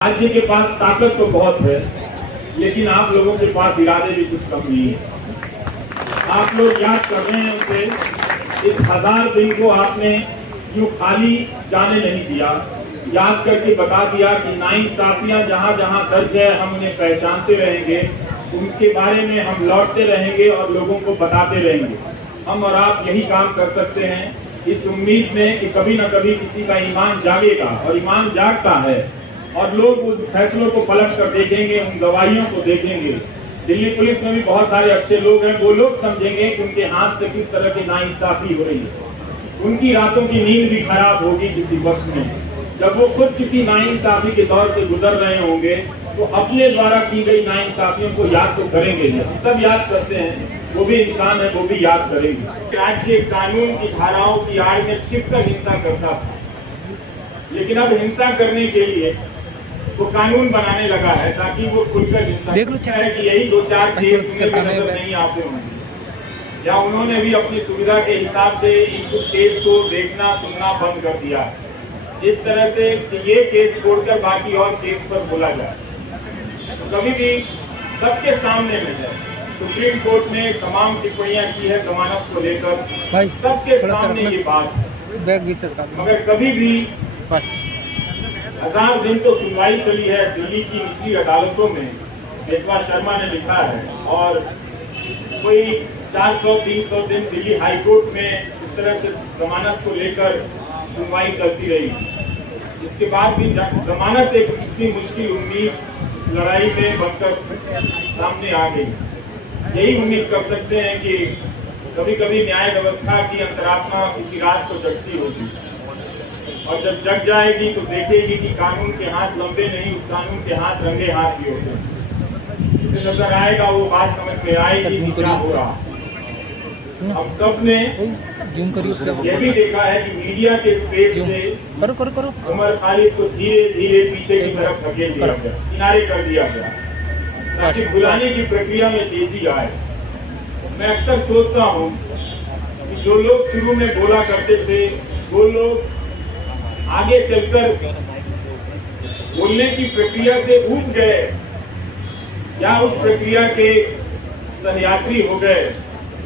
राज्य के पास ताकत तो बहुत है, लेकिन आप लोगों के पास इरादे भी कुछ कम नहीं है। आप लोग याद कर रहे हैं उसे, इस 1000 दिन को आपने यूं खाली जाने नहीं दिया। याद करके बता दिया कि नाइंसाफियां जहां जहां दर्ज है हम उन्हें पहचानते रहेंगे, उनके बारे में हम लौटते रहेंगे और लोगों को बताते रहेंगे। हम और आप यही काम कर सकते हैं, इस उम्मीद में कि कभी न कभी किसी का ईमान जागेगा, और ईमान जागता है और लोग उन फैसलों को पलट कर देखेंगे, उन गवाहियों को देखेंगे। दिल्ली पुलिस में भी बहुत सारे अच्छे लोग हैं, वो लोग समझेंगे कि उनके हाथ से किस तरह की नाइंसाफी हो रही है। उनकी रातों की नींद भी खराब होगी किसी वक्त में, जब वो खुद किसी नाइंसाफी के दौर से गुजर रहे होंगे, तो अपने द्वारा की गई नाइंसाफियों को याद तो करेंगे। सब याद करते हैं, वो भी इंसान है, वो भी याद करेंगे। राज्य कानून की धाराओं की आड़ में छिपकर हिंसा करता था, लेकिन अब हिंसा करने के लिए वो कानून बनाने लगा है ताकि वो खुलकर हिंसा है कि यही 2-4 केस नजर नहीं आते होंगे, या उन्होंने भी अपनी सुविधा के हिसाब से इन कुछ केस को देखना सुनना बंद कर दिया, इस तरह से कि ये केस छोड़कर बाकी और केस पर बोला जाए। तो कभी भी सबके सामने में है, सुप्रीम कोर्ट ने तमाम टिप्पणियां की है जमानत को लेकर, सबके सामने ये बात, मगर कभी भी 1000 दिन तो सुनवाई चली है दिल्ली की निचली अदालतों में। बेतवा शर्मा ने लिखा है, और कोई 400-300 दिन दिल्ली हाई कोर्ट में इस तरह से जमानत को लेकर सुनवाई चलती रही। इसके बाद भी जमानत एक इतनी मुश्किल उम्मीद लड़ाई में बनकर सामने आ गई। यही उम्मीद कर सकते हैं कि कभी कभी न्याय व्यवस्था की अंतरात्मा किसी रात को जगती होगी, और जब जग जाएगी तो देखेगी कि कानून के हाथ लंबे नहीं, उस कानून के हाथ रंगे हाथ भी होते हैं। जिसे नजर आएगा वो बात समझ में आएगी कि क्या हो रहा। हम सब ने ये भी देखा है कि मीडिया के स्पेस से उमर खालिद को धीरे धीरे पीछे की तरफ धकेल दिया गया, किनारे कर दिया गया, ताकि बुलाने की प्रक्रिया में तेजी आए। मैं अक्सर सोचता हूँ कि जो लोग शुरू में बोला करते थे, वो लोग आगे चलकर बोलने की प्रक्रिया से ऊब गए, या उस प्रक्रिया के सहयात्री हो गए,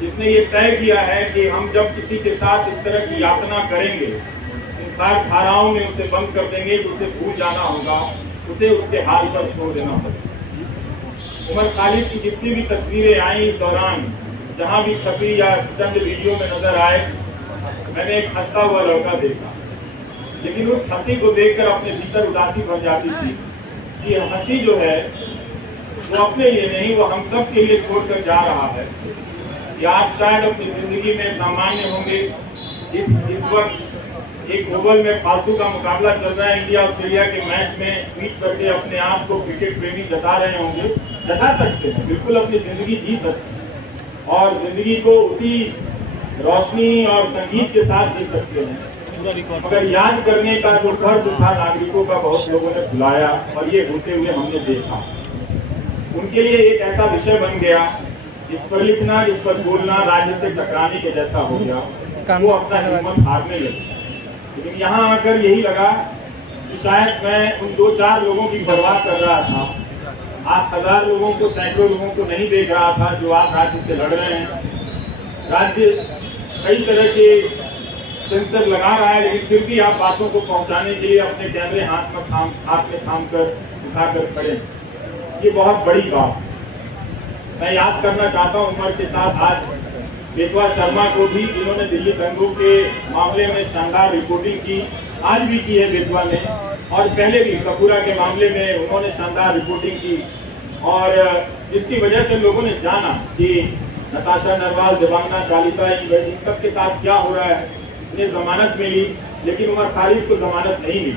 जिसने ये तय किया है कि हम जब किसी के साथ इस तरह की यातना करेंगे, इन धाराओं में उसे बंद कर देंगे, उसे भूल जाना होगा, उसे उसके हाल पर छोड़ देना होगा। उमर खालिद की जितनी भी तस्वीरें आई इस दौरान, जहां भी छपी या चंद वीडियो में नजर आए, मैंने एक हंसता हुआ लड़का देखा, लेकिन उस हंसी को देखकर अपने भीतर उदासी भर जाती थी कि हंसी जो है वो अपने लिए नहीं, वो हम सब के लिए छोड़कर जा रहा है। या आप शायद अपनी जिंदगी में सामान्य होंगे, इस वक्त एक ओवल में फालतू का मुकाबला चल रहा है, इंडिया ऑस्ट्रेलिया के मैच में ट्वीट करके अपने आप को क्रिकेट प्रेमी जता रहे होंगे। जता सकते हैं, बिल्कुल अपनी जिंदगी जी सकते हैं, और जिंदगी को उसी रोशनी और संगीत के साथ जी सकते हैं, मगर याद करने का जो फर्ज था नागरिकों का, बहुत लोगों ने भुलाया, और ये होते हुए हमने देखा। उनके लिए एक ऐसा विषय बन गया जिस पर लिखना, जिस पर बोलना राज्य से टकराने के जैसा हो गया। वो अपना हिम्मत हारने लगे। लेकिन यहाँ आकर यही लगा कि शायद मैं उन 2-4 लोगों की परवाह कर रहा था, आप 1000 लोगों को, सैकड़ों लोगों को नहीं देख रहा था जो आप राज्य से लड़ रहे हैं। राज्य कई तरह के सेंसर लगा रहा है, लेकिन फिर भी आप बातों को पहुंचाने के लिए अपने कैमरे हाथ में थाम कर उठाकर खड़े हैं। ये बहुत बड़ी बात। मैं याद करना चाहता हूं उमर के साथ आज बेतवा शर्मा को भी, जिन्होंने दिल्ली दंगों के मामले में शानदार रिपोर्टिंग की, आज भी की है बेतवा ने, और पहले भी सपूरा के मामले में उन्होंने शानदार रिपोर्टिंग की, और जिसकी वजह से लोगों ने जाना कि नताशा नरवाल, देवांगना कालिका, इन सब के साथ क्या हो रहा है। इन्हें जमानत मिली, लेकिन उमर खालिद को जमानत नहीं मिली।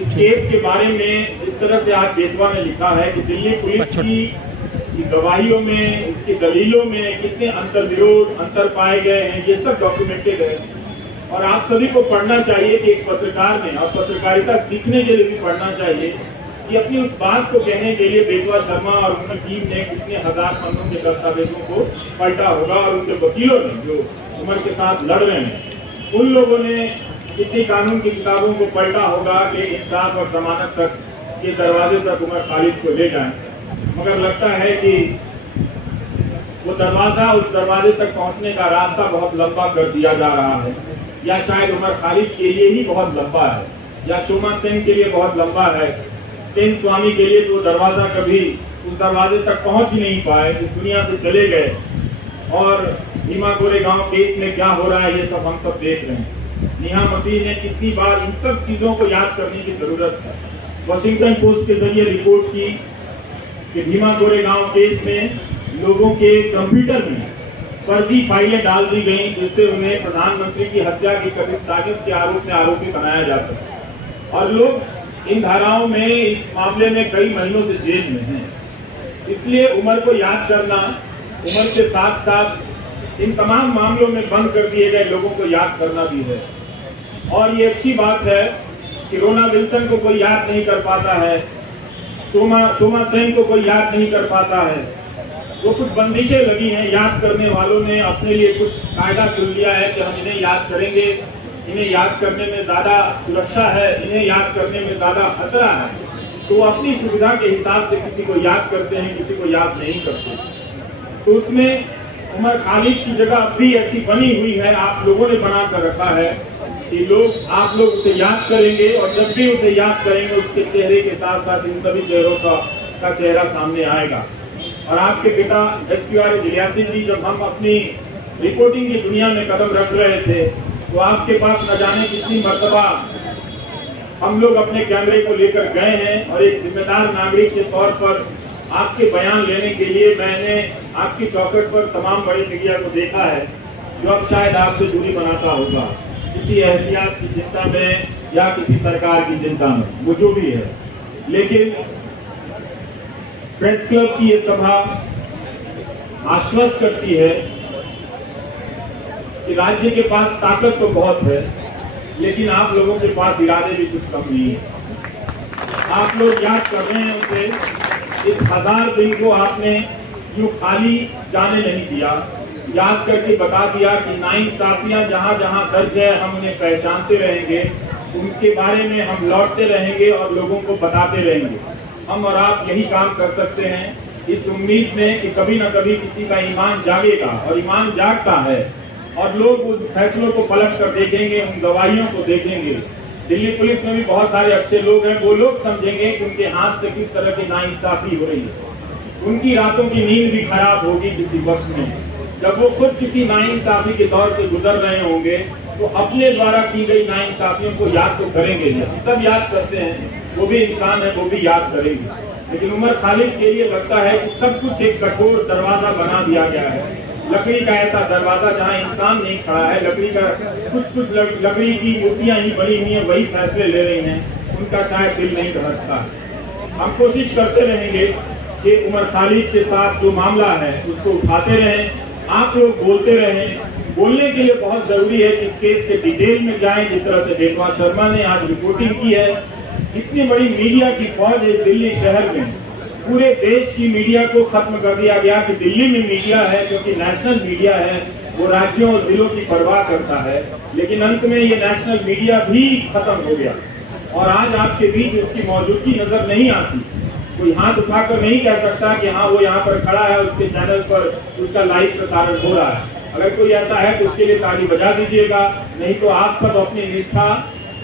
इस केस के बारे में इस तरह से आज बेतवा ने लिखा है कि दिल्ली पुलिस की गवाहियों में, इसकी दलीलों में कितने अंतर्विरोध, अंतर पाए गए हैं, ये सब डॉक्यूमेंटेड है। और आप सभी को पढ़ना चाहिए कि एक पत्रकार ने, और पत्रकारिता सीखने के लिए भी पढ़ना चाहिए कि अपनी उस बात को कहने के लिए बेतवा शर्मा और उनकी टीम ने कितने 1000 पन्नों के दस्तावेजों को पलटा होगा, और उनके वकीलों ने जो उमर के साथ लड़ रहे हैं, उन लोगों ने कितनी कानून की किताबों को पलटा होगा कि इंसाफ और जमानत तक के दरवाजे तक उमर खालिद को ले जाएं, मगर लगता है कि वो दरवाजा, उस दरवाजे तक पहुंचने का रास्ता बहुत लंबा कर दिया जा रहा है, या शायद उमर खालिद के लिए ही बहुत लंबा है, या शोमा सेन के लिए बहुत लंबा है। सेन स्वामी के लिए तो दरवाजा कभी उस दरवाजे तक पहुंच ही नहीं पाए, इस दुनिया से चले गए। और भीमा कोरेगांव केस में क्या हो रहा है ये सब हम सब देख रहे हैं। नेहा मसीह ने कितनी बार इन सब चीजों को याद करने की जरूरत है। वॉशिंगटन पोस्ट के जरिए रिपोर्ट की कि भीमा कोरेगांव केस में लोगों के कंप्यूटर में फर्जी फाइलें डाल दी गई, जिससे उन्हें प्रधानमंत्री की हत्या की कथित साजिश के आरोप में आरोपी बनाया जा सके, और लोग इन धाराओं में, इस मामले में कई महीनों से जेल में हैं। इसलिए उमर को याद करना, उमर के साथ साथ इन तमाम मामलों में बंद कर दिए गए लोगों को याद करना भी है। और ये अच्छी बात है कि रोना विल्सन को कोई याद नहीं कर पाता है, शोमा सेन को कोई याद नहीं कर पाता है। वो कुछ बंदिशें लगी हैं, याद करने वालों ने अपने लिए कुछ कायदा चुन लिया है कि हम इन्हें याद करेंगे, इन्हें याद करने में ज्यादा सुरक्षा है, इन्हें याद करने में ज्यादा खतरा है, तो अपनी सुविधा के हिसाब से किसी को याद करते हैं, किसी को याद नहीं करते। तो उसमें उमर खालिद की जगह अब भी ऐसी बनी हुई है, आप लोगों ने बना कर रखा है कि आप लोग उसे याद करेंगे, और जब भी उसे याद करेंगे उसके चेहरे के साथ साथ इन सभी चेहरों का चेहरा सामने आएगा। और आपके पिता SQR इलियासी जी, जब हम अपनी रिपोर्टिंग की दुनिया में कदम रख रहे थे, तो आपके पास न जाने कितनी मर्तबा हम लोग अपने कैमरे को लेकर गए हैं, और एक जिम्मेदार नागरिक के तौर पर आपके बयान लेने के लिए मैंने आपकी चौखट पर तमाम बड़ी मीडिया को देखा है, जो अब शायद आपसे दूरी बनाता होगा, किसी एहतियात की चिंता में या किसी सरकार की चिंता में, वो जो भी है। लेकिन प्रेस क्लब की ये सभा आश्वस्त करती है कि राज्य के पास ताकत तो बहुत है, लेकिन आप लोगों के पास इरादे भी कुछ कम नहीं है। आप लोग याद कर रहे हैं उसे, इस 1000 दिन को आपने यूं खाली जाने नहीं दिया, याद करके बता दिया कि नाइंसाफियां जहां जहां दर्ज है हम उन्हें पहचानते रहेंगे, उनके बारे में हम लौटते रहेंगे और लोगों को बताते रहेंगे। हम और आप यही काम कर सकते हैं, इस उम्मीद में कि कभी न कभी किसी का ईमान जागेगा, और ईमान जागता है, और लोग उन फैसलों को पलट कर देखेंगे, उन गवाहियों को देखेंगे। दिल्ली पुलिस में भी बहुत सारे अच्छे लोग हैं, वो लोग समझेंगे कि उनके हाथ से किस तरह की नाइंसाफी हो रही है। उनकी रातों की नींद भी खराब होगी किसी वक्त में, जब वो खुद किसी नाइंसाफी के दौर से गुजर रहे होंगे, तो अपने द्वारा की गई नाइंसाफियों को याद तो करेंगे। सब याद करते हैं, वो भी इंसान है, वो भी याद करेंगे। लेकिन उमर खालिद के लिए लगता है कि सब कुछ एक कठोर दरवाजा बना दिया गया है, लकड़ी का ऐसा दरवाजा जहां इंसान नहीं खड़ा है, लकड़ी का कुछ लकड़ी की मूर्तियां ही बनी हुई हैं, वही फैसले ले रही हैं, उनका शायद दिल नहीं धड़कता। हम कोशिश करते रहेंगे कि उमर खालिद के साथ जो मामला है उसको उठाते रहें, आप लोग बोलते रहें। बोलने के लिए बहुत जरूरी है कि इस केस के डिटेल में जाएं, जिस तरह से देवा शर्मा ने आज रिपोर्टिंग की है। इतनी बड़ी मीडिया की फौज है दिल्ली शहर में, पूरे देश की मीडिया को खत्म कर दिया गया कि दिल्ली में मीडिया है, क्योंकि नेशनल मीडिया है, वो राज्यों और जिलों की परवाह करता है। लेकिन अंत में ये नेशनल मीडिया भी खत्म हो गया, और आज आपके बीच उसकी मौजूदगी नजर नहीं आती। कोई हाथ उठाकर नहीं कह सकता कि हाँ वो यहाँ पर खड़ा है, उसके चैनल पर उसका लाइव प्रसारण हो रहा है। अगर कोई ऐसा है तो उसके लिए ताली बजा दीजिएगा, नहीं तो आप सब अपनी निष्ठा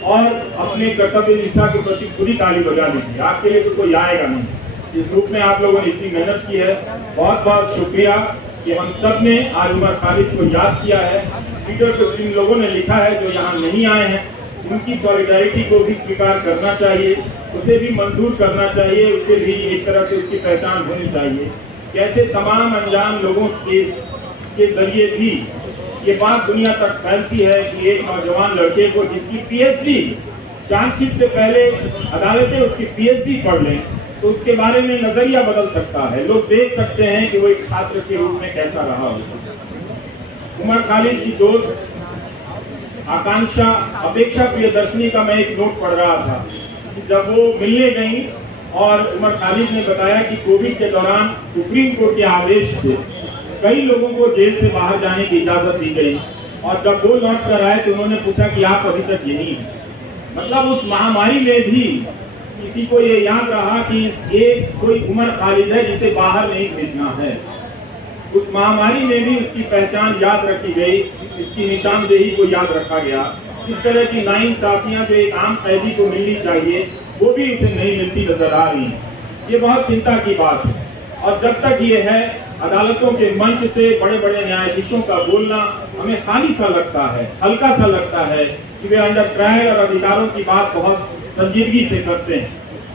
और अपने कर्तव्य निष्ठा के प्रति खुद ही ताली बजा दीजिए, आपके लिए तो कोई आएगा नहीं। इस ग्रुप में आप लोगों ने इतनी मेहनत की है, बहुत बहुत शुक्रिया कि हम सब ने आज उमर खालिद को याद किया है। ट्विटर पर जिन लोगों ने लिखा है जो यहाँ नहीं आए हैं, उनकी सॉलिडारिटी को भी स्वीकार करना चाहिए, उसे भी मंजूर करना चाहिए, उसे भी एक तरह से उसकी पहचान होनी चाहिए। कैसे तमाम अनजान लोगों के जरिए भी ये बात दुनिया तक फैलती है कि एक नौजवान लड़के को जिसकी PhD, चार्जशीट से पहले अदालतें उसकी PhD पढ़ लें तो उसके बारे में नजरिया बदल सकता है। लोग देख सकते हैं कि वो एक छात्र के रूप में कैसा रहा होगा। उमर खालिद की दोस्त आकांक्षा अपेक्षा प्रियदर्शनी का मैं एक नोट पढ़ रहा था कि जब वो मिलने गई और उमर खालिद ने बताया कि कोविड के दौरान सुप्रीम कोर्ट के आदेश से कई लोगों को जेल से बाहर जाने की इजाजत दी गई, और जब वो लौट कर आए तो उन्होंने पूछा कि आप अभी तक यहीं हैं। मतलब उस महामारी में भी किसी को ये याद रहा कि ये कोई उमर खालिद है जिसे बाहर नहीं भेजना है। उस महामारी में भी उसकी पहचान याद रखी गई, इसकी निशानदेही को याद रखा गया। इस तरह की नाइंसाफियां जो एक आम कैदी को मिलनी चाहिए वो भी उसे नहीं मिलती नजर आ रही है। ये बहुत चिंता की बात है। और जब तक ये है, अदालतों के मंच से बड़े बड़े न्यायाधीशों का बोलना हमें खाली सा लगता है, हल्का सा लगता है कि वे अंडर ट्रायल और अधिकारों की बात बहुत संजीदगी से करते हैं।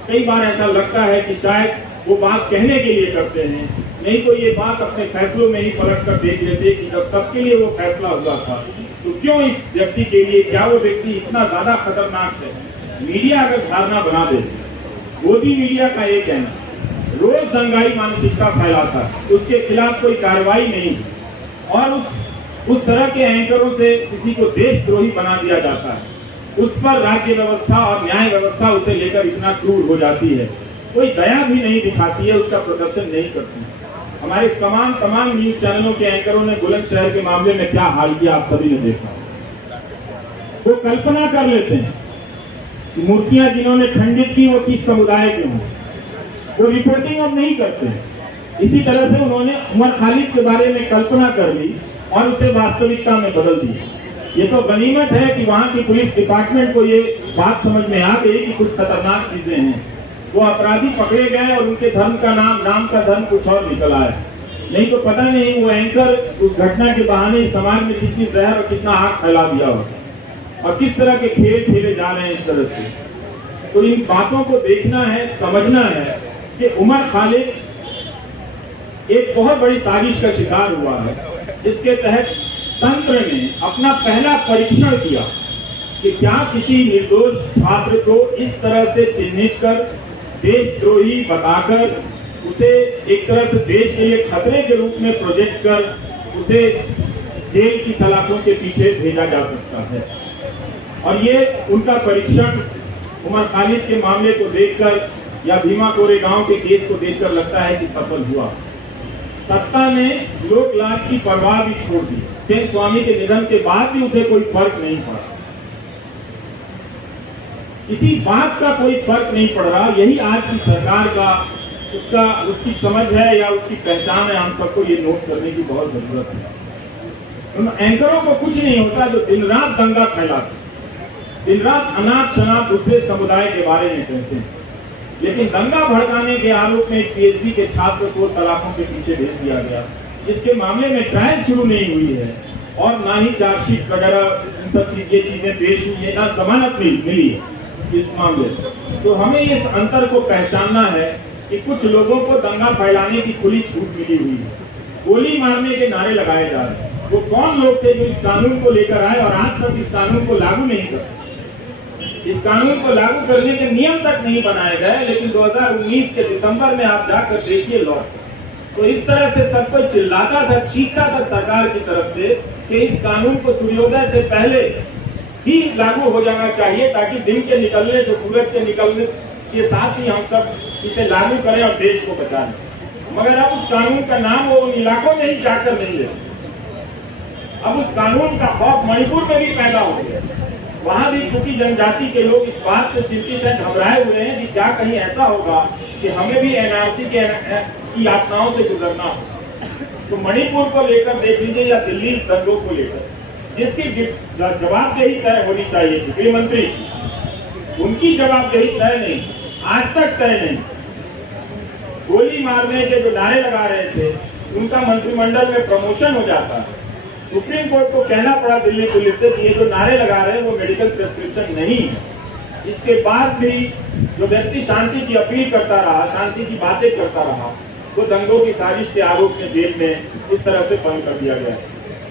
कई बार ऐसा लगता है कि शायद वो बात कहने के लिए करते हैं, नहीं तो ये बात अपने फैसलों में ही पलट कर देख लेते कि जब सबके लिए वो फैसला हुआ था तो क्यों इस व्यक्ति के लिए, क्या वो व्यक्ति इतना ज्यादा खतरनाक है। मीडिया अगर धारणा बना दे, मोदी मीडिया का एक है, रोज दंगाई मानसिकता फैलाता है, उसके खिलाफ कोई कार्रवाई नहीं, और उस तरह के एंकरों से किसी को देशद्रोही बना दिया जाता है। उस पर राज्य व्यवस्था और न्याय व्यवस्था उसे लेकर इतना क्रूर हो जाती है, कोई दया भी नहीं दिखाती है, उसका प्रदर्शन नहीं करती। हमारे तमाम न्यूज चैनलों के एंकरों ने बुलंदशहर के मामले में क्या हाल किया आप सभी ने देखा। वो कल्पना कर लेते हैं कि मूर्तियां जिन्होंने खंडित की वो किस समुदाय के हों, वो रिपोर्टिंग अब नहीं करते। इसी तरह से उन्होंने उमर खालिद के बारे में कल्पना कर ली और उसे वास्तविकता में बदल दिया। ये तो गनीमत है कि वहां की पुलिस डिपार्टमेंट को ये बात समझ में आ गई कि कुछ खतरनाक चीजें हैं। वो अपराधी पकड़े गए और उनके धर्म का धर्म कुछ और निकल आया। नहीं तो पता नहीं वो एंकर उस घटना के बहाने समाज में कितनी जहर और कितना आग फैला दिया हो, और किस तरह के खेल खेले जा रहे हैं इस तरह से। तो इन बातों को देखना है, समझना है कि उमर खालिद एक बहुत बड़ी साजिश का शिकार हुआ है, जिसके तहत तंत्र ने अपना पहला परीक्षण किया कि क्या किसी निर्दोष छात्र को इस तरह से चिन्हित कर, देशद्रोही बताकर, उसे एक तरह से देश के लिए खतरे के रूप में प्रोजेक्ट कर उसे जेल की सलाखों के पीछे भेजा जा सकता है। और ये उनका परीक्षण उमर खालिद के मामले को देखकर या भीमा कोरेगांव के केस को देखकर लगता है कि सफल हुआ। सत्ता ने लोक लाज की परवाह भी छोड़ दी। स्टेन स्वामी के निधन के बाद भी उसे कोई फर्क नहीं पड़ा, किसी बात का कोई फर्क नहीं पड़ रहा। यही आज की सरकार का उसकी समझ है या उसकी पहचान है। हम सबको ये नोट करने की बहुत जरूरत है। उन एंकरों को कुछ नहीं होता जो दिन रात दंगा फैलाते, दिन रात अनाप शनाप दूसरे समुदाय के बारे में कहते हैं, लेकिन दंगा भड़काने के आरोप में एक पीएचडी के छात्र को सलाखों के पीछे भेज दिया गया। इसके मामले में ट्रायल शुरू नहीं हुई है और ना ही चार्जशीट वगैरह इन सब चीजें पेश हुई है, ना जमानत मिली है इस मामले में। तो हमें इस अंतर को पहचानना है कि कुछ लोगों को दंगा फैलाने की खुली छूट मिली हुई है, गोली मारने के नारे लगाए जा रहे हैं। वो कौन लोग थे जो इस कानून को लेकर आए और आज तक इस कानून को लागू नहीं करते। इस कानून को लागू करने के नियम तक नहीं बनाए गए, लेकिन 2019 के दिसंबर में आप जाकर देखिए लौट, तो इस तरह से सब कोई चिल्लाता था, चीखता था सरकार की तरफ से कि इस कानून को सूर्योदय से पहले ही लागू हो जाना चाहिए, ताकि दिन के निकलने से, सूरज के निकलने के साथ ही हम सब इसे लागू करें और देश को बचाएं। मगर अब उस कानून का नाम वो उन इलाकों में ही जाकर नहीं लेते। अब उस कानून का खौफ मणिपुर में भी पैदा हो गया। वहां भी क्योंकि जनजाति के लोग इस बात से चिंतित हैं, घबराए हुए हैं कि क्या कहीं ऐसा होगा कि हमें भी एनआरसी की यातनाओं से गुजरना हो। तो मणिपुर को लेकर देख लीजिए या दिल्ली दंगों को लेकर जिसकी जवाबदेही तय होनी चाहिए थी, गृह मंत्री, उनकी जवाबदेही तय नहीं, आज तक तय नहीं। गोली मारने के जो नारे लगा रहे थे उनका मंत्रिमंडल में प्रमोशन हो जाता है। सुप्रीम कोर्ट को कहना पड़ा दिल्ली पुलिस से कि ये जो नारे लगा रहे हैं वो मेडिकल प्रिस्क्रिप्शन नहीं है। इसके बाद भी जो व्यक्ति शांति की अपील करता रहा, शांति की बातें करता रहा, वो दंगों की साजिश के आरोप में जेल में इस तरह से बंद कर दिया गया।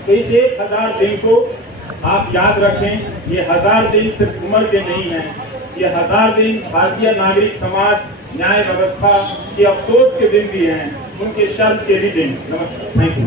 तो इस 1000 दिन को आप याद रखें। ये 1000 दिन सिर्फ उम्र के नहीं है, ये 1000 दिन भारतीय नागरिक समाज, न्याय व्यवस्था के अफसोस के दिन भी हैं, उनके शर्म के भी दिन। नमस्कार, थैंक यू।